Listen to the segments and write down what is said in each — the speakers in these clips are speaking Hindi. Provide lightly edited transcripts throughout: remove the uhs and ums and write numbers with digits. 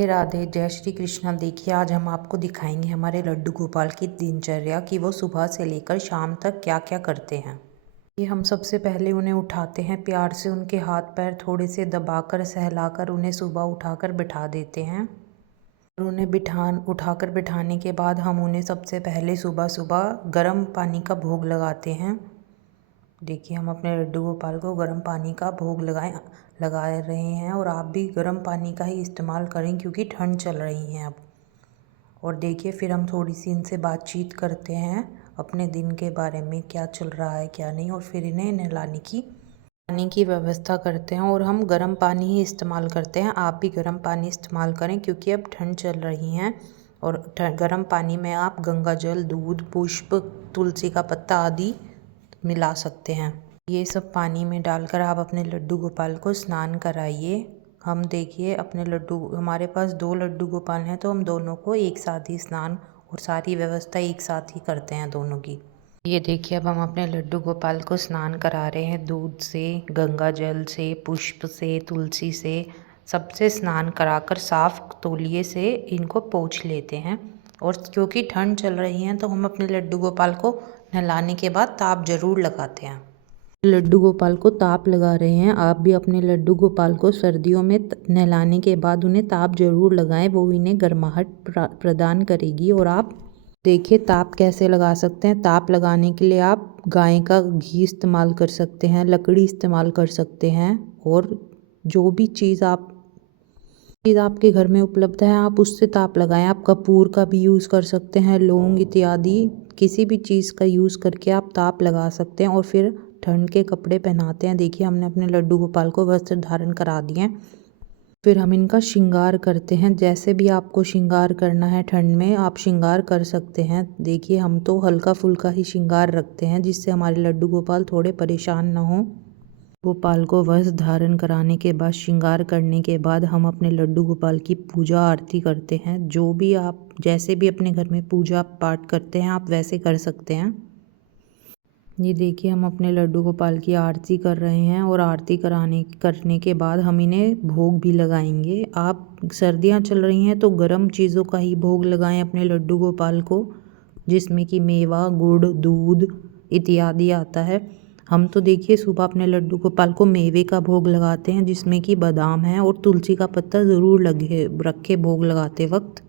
राधे, जय श्री कृष्णा। देखिए आज हम आपको दिखाएंगे हमारे लड्डू गोपाल की दिनचर्या कि वो सुबह से लेकर शाम तक क्या क्या करते हैं। ये हम सबसे पहले उन्हें उठाते हैं, प्यार से उनके हाथ पैर थोड़े से दबाकर सहलाकर उन्हें सुबह उठाकर बिठा देते हैं। और उन्हें उठाकर बिठाने के बाद हम उन्हें सबसे पहले सुबह सुबह गर्म पानी का भोग लगाते हैं। देखिए हम अपने लड्डू गोपाल को गर्म पानी का भोग लगा रहे हैं और आप भी गर्म पानी का ही इस्तेमाल करें क्योंकि ठंड चल रही है अब। और देखिए फिर हम थोड़ी सी इनसे बातचीत करते हैं अपने दिन के बारे में, क्या चल रहा है क्या नहीं, और फिर इन्हें नहलाने की पानी की व्यवस्था करते हैं। और हम गर्म पानी ही इस्तेमाल करते हैं, आप भी गर्म पानी इस्तेमाल करें क्योंकि अब ठंड चल रही है। और गर्म पानी में आप गंगा जल, दूध, पुष्प, तुलसी का पत्ता आदि मिला सकते हैं। ये सब पानी में डालकर आप अपने लड्डू गोपाल को स्नान कराइए। हम देखिए हमारे पास 2 लड्डू गोपाल हैं तो हम दोनों को एक साथ ही स्नान और सारी व्यवस्था एक साथ ही करते हैं दोनों की। ये देखिए अब हम अपने लड्डू गोपाल को स्नान करा रहे हैं दूध से, गंगा जल से, पुष्प से, तुलसी से, सबसे स्नान कराकर साफ तौलिए से इनको पोंछ लेते हैं। और क्योंकि ठंड चल रही है तो हम अपने लड्डू गोपाल को नहलाने के बाद ताप जरूर लगाते हैं। लड्डू गोपाल को ताप लगा रहे हैं, आप भी अपने लड्डू गोपाल को सर्दियों में नहलाने के बाद उन्हें ताप जरूर लगाएं, वो इन्हें गर्माहट प्रदान करेगी। और आप देखिए ताप कैसे लगा सकते हैं। ताप लगाने के लिए आप गाय का घी इस्तेमाल कर सकते हैं, लकड़ी इस्तेमाल कर सकते हैं, और जो भी चीज़ आपके घर में उपलब्ध है आप उससे ताप लगाएं। आप कपूर का भी यूज़ कर सकते हैं, लौंग इत्यादि किसी भी चीज़ का यूज़ करके आप ताप लगा सकते हैं। और फिर ठंड के कपड़े पहनाते हैं। देखिए हमने अपने लड्डू गोपाल को वस्त्र धारण करा दिए हैं। फिर हम इनका श्रृंगार करते हैं। जैसे भी आपको श्रृंगार करना है ठंड में आप श्रृंगार कर सकते हैं। देखिए हम तो हल्का फुल्का ही श्रृंगार रखते हैं जिससे हमारे लड्डू गोपाल थोड़े परेशान ना हो। गोपाल को वस्त्र धारण कराने के बाद, श्रृंगार करने के बाद हम अपने लड्डू गोपाल की पूजा आरती करते हैं। जो भी आप जैसे भी अपने घर में पूजा पाठ करते हैं आप वैसे कर सकते हैं। ये देखिए हम अपने लड्डू गोपाल की आरती कर रहे हैं और आरती करने के बाद हम इन्हें भोग भी लगाएंगे। आप सर्दियाँ चल रही हैं तो गर्म चीज़ों का ही भोग लगाएं अपने लड्डू गोपाल को, जिसमें कि मेवा, गुड़, दूध इत्यादि आता है। हम तो देखिए सुबह अपने लड्डू गोपाल को मेवे का भोग लगाते हैं जिसमें कि बादाम है, और तुलसी का पत्ता ज़रूर रखे भोग लगाते वक्त।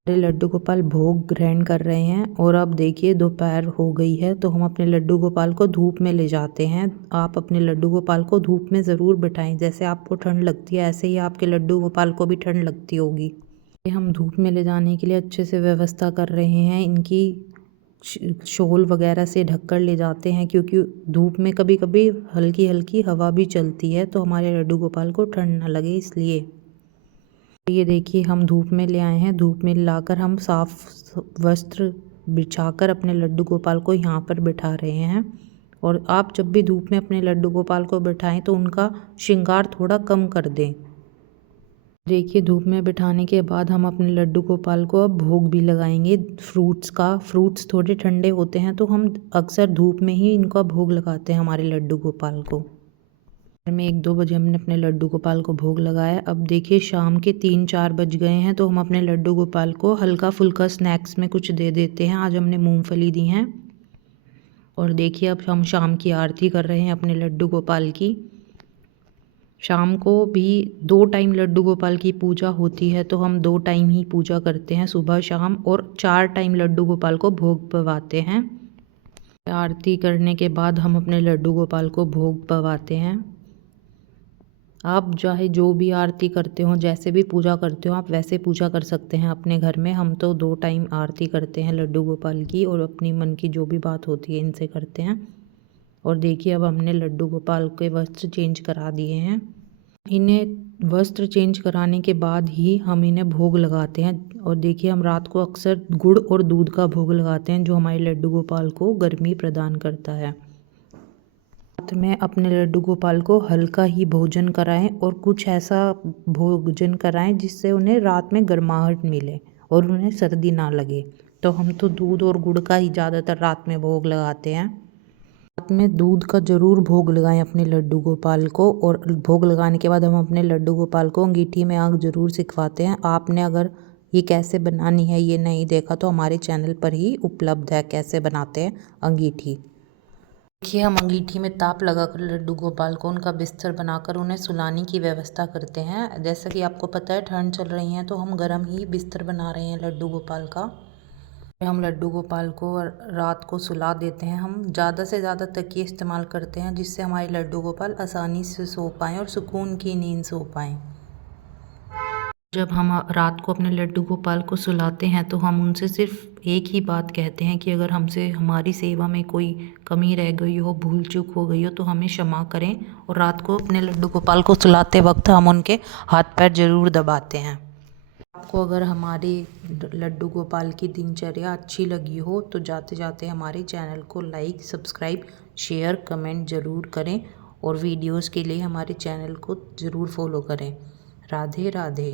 हमारे लड्डू गोपाल भोग ग्रहण कर रहे हैं। और अब देखिए दोपहर हो गई है तो हम अपने लड्डू गोपाल को धूप में ले जाते हैं। आप अपने लड्डू गोपाल को धूप में ज़रूर बिठाएं, जैसे आपको ठंड लगती है ऐसे ही आपके लड्डू गोपाल को भी ठंड लगती होगी। हम धूप में ले जाने के लिए अच्छे से व्यवस्था कर रहे हैं। इनकी शॉल वगैरह से ढककर ले जाते हैं क्योंकि धूप में कभी कभी हल्की हल्की हवा भी चलती है तो हमारे लड्डू गोपाल को ठंड ना लगे इसलिए। ये देखिए हम धूप में ले आए हैं। धूप में लाकर हम साफ वस्त्र बिछाकर अपने लड्डू गोपाल को यहाँ पर बिठा रहे हैं। और आप जब भी धूप में अपने लड्डू गोपाल को बिठाएं तो उनका श्रृंगार थोड़ा कम कर दें। देखिए धूप में बिठाने के बाद हम अपने लड्डू गोपाल को अब भोग भी लगाएंगे फ्रूट्स थोड़े ठंडे होते हैं तो हम अक्सर धूप में ही इनका भोग लगाते हैं हमारे लड्डू गोपाल को। में 1-2 बजे हमने अपने लड्डू गोपाल को भोग लगाया। अब देखिए शाम के 3-4 बज गए हैं तो हम अपने लड्डू गोपाल को हल्का फुल्का स्नैक्स में कुछ दे देते हैं। आज हमने मूंगफली दी हैं। और देखिए अब हम शाम की आरती कर रहे हैं अपने लड्डू गोपाल की। शाम को भी 2 टाइम लड्डू गोपाल की पूजा होती है तो हम 2 टाइम ही पूजा करते हैं, सुबह शाम, और 4 टाइम लड्डू गोपाल को भोग पवाते हैं। आरती करने के बाद हम अपने लड्डू गोपाल को भोग पवाते हैं। आप चाहे जो भी आरती करते हो, जैसे भी पूजा करते हो आप वैसे पूजा कर सकते हैं अपने घर में। हम तो 2 टाइम आरती करते हैं लड्डू गोपाल की और अपनी मन की जो भी बात होती है इनसे करते हैं। और देखिए अब हमने लड्डू गोपाल के वस्त्र चेंज करा दिए हैं। इन्हें वस्त्र चेंज कराने के बाद ही हम इन्हें भोग लगाते हैं। और देखिए हम रात को अक्सर गुड़ और दूध का भोग लगाते हैं जो हमारे लड्डू गोपाल को गर्मी प्रदान करता है। रात में अपने लड्डू गोपाल को हल्का ही भोजन कराएं और कुछ ऐसा भोजन कराएं जिससे उन्हें रात में गर्माहट मिले और उन्हें सर्दी ना लगे। तो हम तो दूध और गुड़ का ही ज़्यादातर रात में भोग लगाते हैं। रात में दूध का ज़रूर भोग लगाएं अपने लड्डू गोपाल को, और भोग लगाने के बाद हम अपने लड्डू गोपाल को अंगीठी में आग ज़रूर सिखवाते हैं। आपने अगर ये कैसे बनानी है ये नहीं देखा तो हमारे चैनल पर ही उपलब्ध है कैसे बनाते हैं अंगीठी। देखिए, हम अंगीठी में ताप लगाकर लड्डू गोपाल को उनका बिस्तर बनाकर उन्हें सुलाने की व्यवस्था करते हैं। जैसा कि आपको पता है ठंड चल रही है तो हम गर्म ही बिस्तर बना रहे हैं लड्डू गोपाल का। हम लड्डू गोपाल को रात को सुला देते हैं। हम ज़्यादा से ज़्यादा तकिए इस्तेमाल करते हैं जिससे हमारे लड्डू गोपाल आसानी से सो पाएँ और सुकून की नींद सो पाएँ। जब हम रात को अपने लड्डू गोपाल को सुलाते हैं तो हम उनसे सिर्फ एक ही बात कहते हैं कि अगर हमसे हमारी सेवा में कोई कमी रह गई हो, भूल चूक हो गई हो तो हमें क्षमा करें। और रात को अपने लड्डू गोपाल को सुलाते वक्त हम उनके हाथ पैर ज़रूर दबाते हैं। आपको अगर हमारे लड्डू गोपाल की दिनचर्या अच्छी लगी हो तो जाते जाते हमारे चैनल को लाइक, सब्सक्राइब, शेयर, कमेंट ज़रूर करें और वीडियोस के लिए हमारे चैनल को ज़रूर फॉलो करें। राधे राधे।